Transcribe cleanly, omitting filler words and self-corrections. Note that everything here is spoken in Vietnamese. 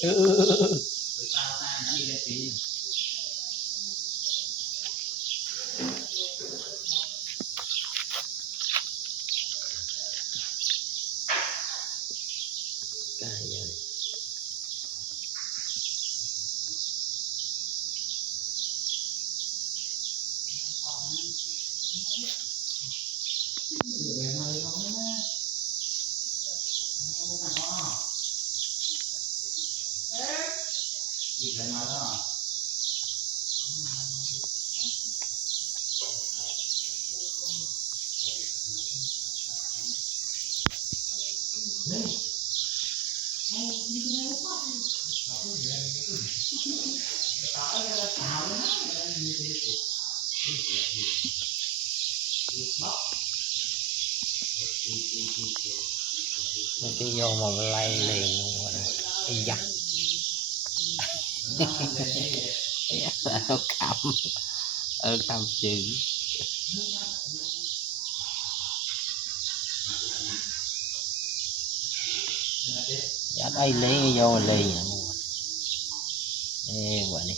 cái vô một lay liền luôn rồi. Ây da. Ở cầm chữ dạ đây lấy vô lì ê quả này